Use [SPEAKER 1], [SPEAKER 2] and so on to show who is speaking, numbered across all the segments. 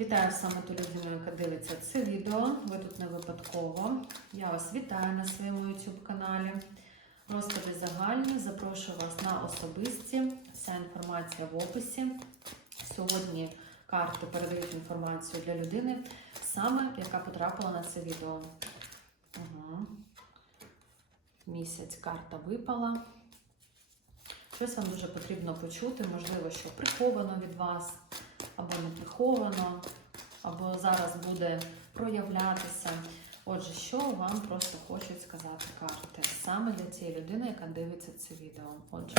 [SPEAKER 1] Вітаю саме ту людину, яка дивиться це відео. Ви тут не випадково. Я вас вітаю на своєму YouTube каналі. Розклади загальні. Запрошую вас на особисті. Вся інформація в описі. Сьогодні карти передають інформацію для людини, саме яка потрапила на це відео. Угу. Місяць карта випала. Щось вам дуже потрібно почути, можливо, що приховано від вас, або не приховано, або зараз буде проявлятися. Отже, що вам просто хочуть сказати карти саме для цієї людини, яка дивиться це відео. Отже.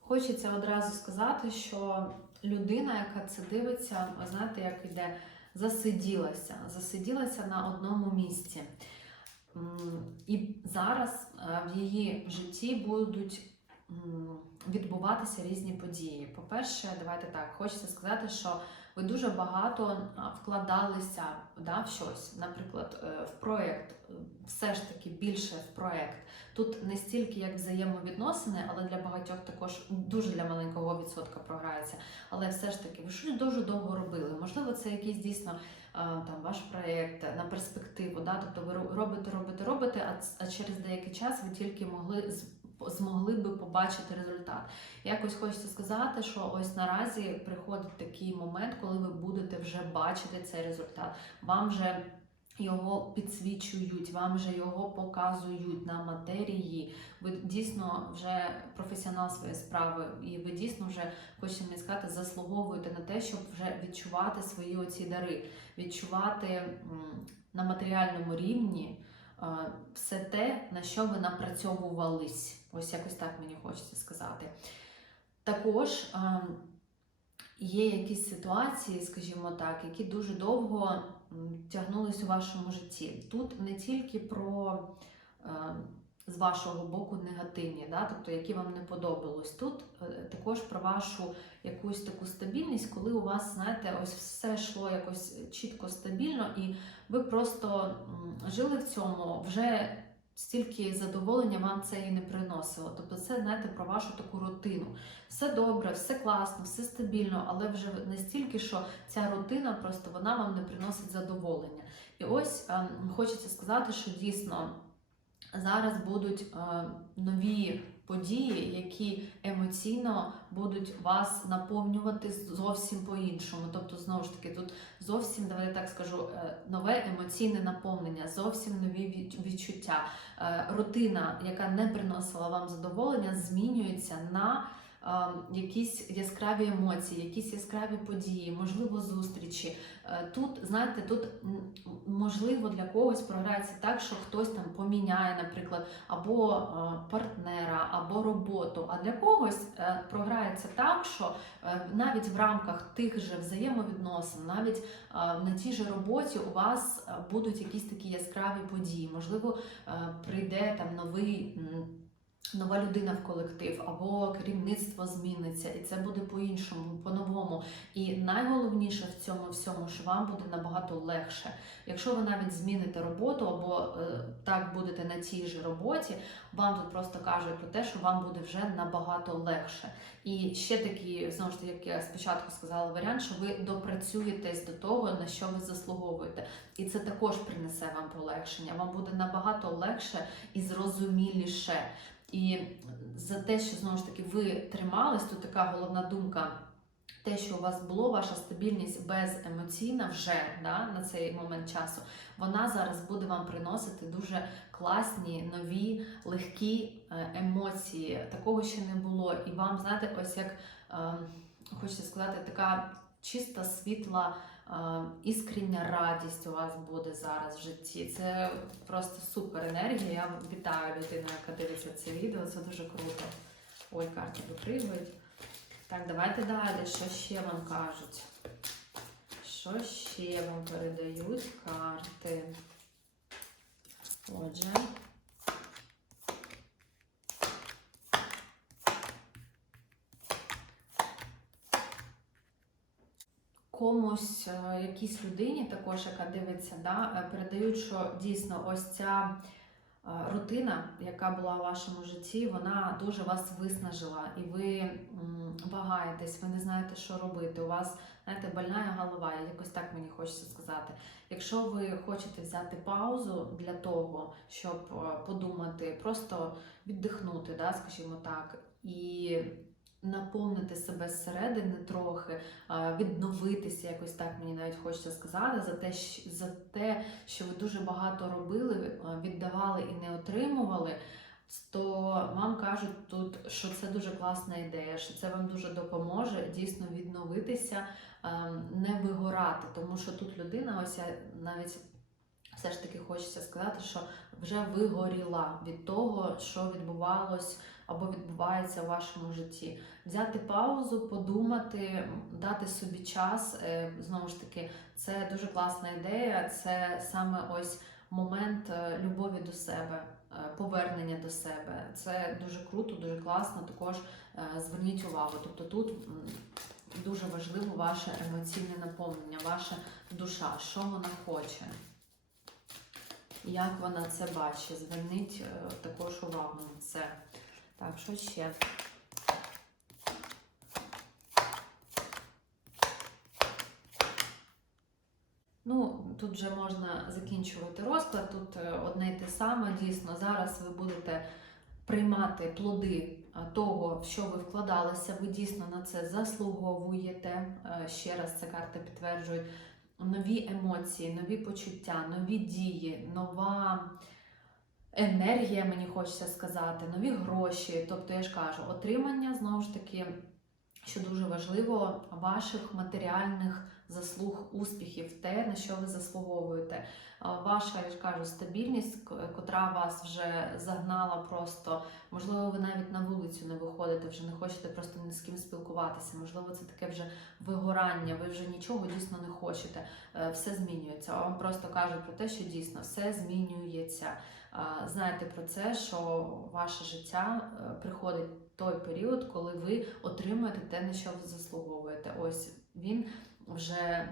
[SPEAKER 1] Хочеться одразу сказати, що людина, яка це дивиться, знаєте, як іде, засиділася, засиділася на одному місці. І зараз е, в її житті будуть відбуватися різні події. По-перше, давайте так, хочеться сказати, що ви дуже багато вкладалися да, в щось, наприклад, е, в проєкт, е, все ж таки більше в проєкт. Тут не стільки як взаємовідносини, але для багатьох також дуже для маленького відсотка програється. Але все ж таки, ви щось дуже довго робили. Можливо, це якийсь дійсно там ваш проєкт на перспективу. Да? Тобто ви робите, робите, робите, а, через деякий час ви тільки могли змогли би побачити результат. Якось хочеться сказати, що ось наразі приходить такий момент, коли ви будете вже бачити цей результат. Вам вже його підсвічують, вам вже його показують на матерії. Ви дійсно вже професіонал своєї справи, і ви дійсно вже хочете мені сказати, заслуговуєте на те, щоб вже відчувати свої оці дари, відчувати на матеріальному рівні все те, на що ви напрацьовувались. Ось якось так мені хочеться сказати. Також е, є якісь ситуації, скажімо так, які дуже довго тягнулись у вашому житті. Тут не тільки про е, з вашого боку негативні, да? тобто які вам не подобалось. Тут е, також про вашу якусь таку стабільність, коли у вас, знаєте, ось все йшло якось чітко стабільно, і ви просто жили в цьому вже. Стільки задоволення вам це і не приносило. Тобто, це знаєте про вашу таку рутину. Все добре, все класно, все стабільно, але вже настільки, що ця рутина просто вона вам не приносить задоволення. І ось е, хочеться сказати, що дійсно зараз будуть е, нові події, які емоційно будуть вас наповнювати зовсім по-іншому. Тобто, знову ж таки, тут зовсім, давайте так скажу, е, нове емоційне наповнення, зовсім нові відчуття. Е, Рутина, яка не приносила вам задоволення, змінюється на якісь яскраві емоції, якісь яскраві події, можливо, зустрічі. Е, Тут, знаєте, тут можливо для когось програється так, що хтось там поміняє, наприклад, або е, партнера, або роботу. А для когось е, програється так, що навіть в рамках тих же взаємовідносин, навіть на тій же роботі у вас будуть якісь такі яскраві події. Можливо, прийде там новий. Нова людина в колектив або керівництво зміниться, і це буде по-іншому, по-новому. І найголовніше в цьому всьому, що вам буде набагато легше. Якщо ви навіть зміните роботу або е, так будете на тій же роботі, вам тут просто кажуть про те, що вам буде вже набагато легше. І ще такий, знову ж таки, як я спочатку сказала, варіант, що ви допрацюєтесь до того, на що ви заслуговуєте. І це також принесе вам полегшення. Вам буде набагато легше і зрозуміліше. І за те, що знову ж таки ви тримались, тут така головна думка. Те, що у вас було, ваша стабільність беземоційна вже да, на цей момент часу, вона зараз буде вам приносити дуже класні, нові, легкі е, емоції. Такого ще не було. І вам, знаєте, ось як е, хочеться сказати, така чиста, світла, іскрення радість у вас буде зараз в житті. Це просто супер енергія. Я вітаю людину, яка дивиться це відео. Це дуже круто. Ой, карти викривають. Так, давайте далі. Що ще вам кажуть? Що ще вам передають карти? Отже. Комусь, е, якійсь людині, також яка дивиться, да, е, передають, що дійсно ось ця е, рутина, яка була у вашому житті, вона дуже вас виснажила, і ви вагаєтесь, ви не знаєте, що робити. У вас знаєте, больна голова, якось так мені хочеться сказати. Якщо ви хочете взяти паузу для того, щоб подумати, просто віддихнути, да, скажімо так, і наповнити себе зсередини трохи, відновитися, якось так мені навіть хочеться сказати, за те, за те, що ви дуже багато робили, віддавали і не отримували. То вам кажуть тут, що це дуже класна ідея, що це вам дуже допоможе дійсно відновитися, не вигорати, тому що тут людина, ось я навіть все ж таки хочеться сказати, що вже вигоріла від того, що відбувалось або відбувається у вашому житті. Взяти паузу, подумати, дати собі час. е, Знову ж таки, це дуже класна ідея. Це саме ось момент е, любові до себе, е, повернення до себе. Це дуже круто, дуже класно. Також зверніть увагу. Тобто тут дуже важливо ваше емоційне наповнення, ваша душа, що вона хоче. Як вона це бачить? Зверніть також увагу на це. Так, що ще? Ну, тут вже можна закінчувати розклад. Тут е, одне й те саме. Дійсно, зараз ви будете приймати плоди того, в що ви вкладалися. Ви дійсно на це заслуговуєте. Е, Ще раз ця карта підтверджує нові емоції, нові почуття, нові дії, нова енергія, мені хочеться сказати, нові гроші. Тобто, я ж кажу, отримання знову ж таки, що дуже важливо, ваших матеріальних заслуг, успіхів, те, на що ви заслуговуєте. Ваша, я ж кажу, стабільність, котра вас вже загнала просто, можливо, ви навіть на вулицю не виходите, вже не хочете просто ні з ким спілкуватися. Можливо, це таке вже вигорання, ви вже нічого дійсно не хочете. Е, Все змінюється. Вам просто кажуть про те, що дійсно все змінюється. Знайте про це, що ваше життя е, приходить той період, коли ви отримуєте те, на що ви заслуговуєте. Ось він вже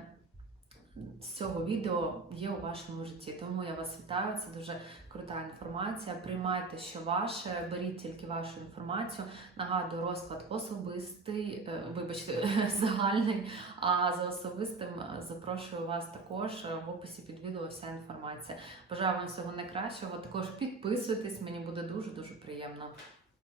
[SPEAKER 1] з цього відео є у вашому житті. Тому я вас вітаю. Це дуже крута інформація. Приймайте, що ваше, беріть тільки вашу інформацію. Нагадую, розклад особистий, е, вибачте, загальний. А за особистим е, запрошую вас також е, в описі під відео вся інформація. Бажаю вам всього найкращого. Також підписуйтесь, мені буде дуже дуже приємно.